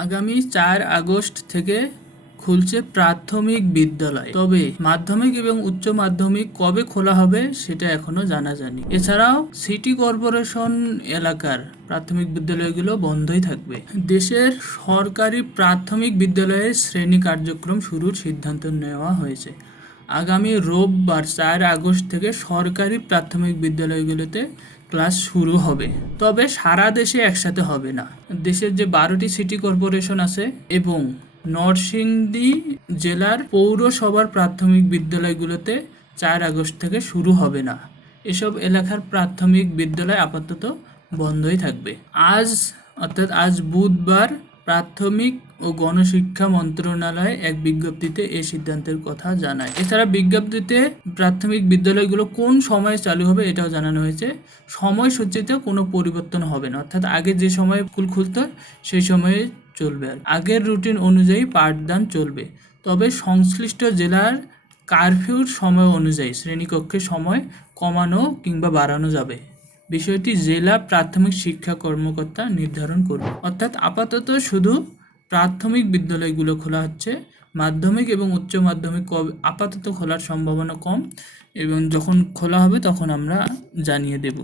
আগামী চার আগস্ট থেকে খুলছে প্রাথমিক বিদ্যালয়। তবে মাধ্যমিক এবং উচ্চ মাধ্যমিক কবে খোলা হবে সেটা এখনও জানা যায়নি। এছাড়াও সিটি কর্পোরেশন এলাকার প্রাথমিক বিদ্যালয়গুলো বন্ধই থাকবে। দেশের সরকারি প্রাথমিক বিদ্যালয়ের শ্রেণি কার্যক্রম শুরুর সিদ্ধান্ত নেওয়া হয়েছে। আগামী রোববার চার আগস্ট থেকে সরকারি প্রাথমিক বিদ্যালয়গুলোতে ক্লাস শুরু হবে। তবে সারা দেশে একসাথে হবে না। দেশের যে বারোটি সিটি কর্পোরেশন আছে এবং নরসিংদী জেলার পৌরসভার প্রাথমিক বিদ্যালয়গুলোতে চার আগস্ট থেকে শুরু হবে না। এসব এলাকার প্রাথমিক বিদ্যালয় আপাতত বন্ধই থাকবে। আজ, অর্থাৎ আজ বুধবার প্রাথমিক ও গণশিক্ষা মন্ত্রণালয় এক বিজ্ঞপ্তিতে এই সিদ্ধান্তের কথা জানায়। এছাড়া বিজ্ঞপ্তিতে প্রাথমিক বিদ্যালয়গুলো কোন সময়ে চালু হবে এটাও জানানো হয়েছে। সময়সূচিতে কোনো পরিবর্তন হবে না। অর্থাৎ আগে যে সময়ে স্কুল খুলতো, সেই সময়ে চলবে আর আগের রুটিন অনুযায়ী পাঠদান চলবে। তবে সংশ্লিষ্ট জেলার কারফিউর সময় অনুযায়ী শ্রেণীকক্ষের সময় কমানো কিংবা বাড়ানো যাবে। বিষয়টি জেলা প্রাথমিক শিক্ষা কর্মকর্তা নির্ধারণ করবে। অর্থাৎ আপাতত শুধু প্রাথমিক বিদ্যালয়গুলো খোলা হচ্ছে, মাধ্যমিক এবং উচ্চ মাধ্যমিক আপাতত খোলার সম্ভাবনা কম এবং যখন খোলা হবে তখন আমরা জানিয়ে দেব।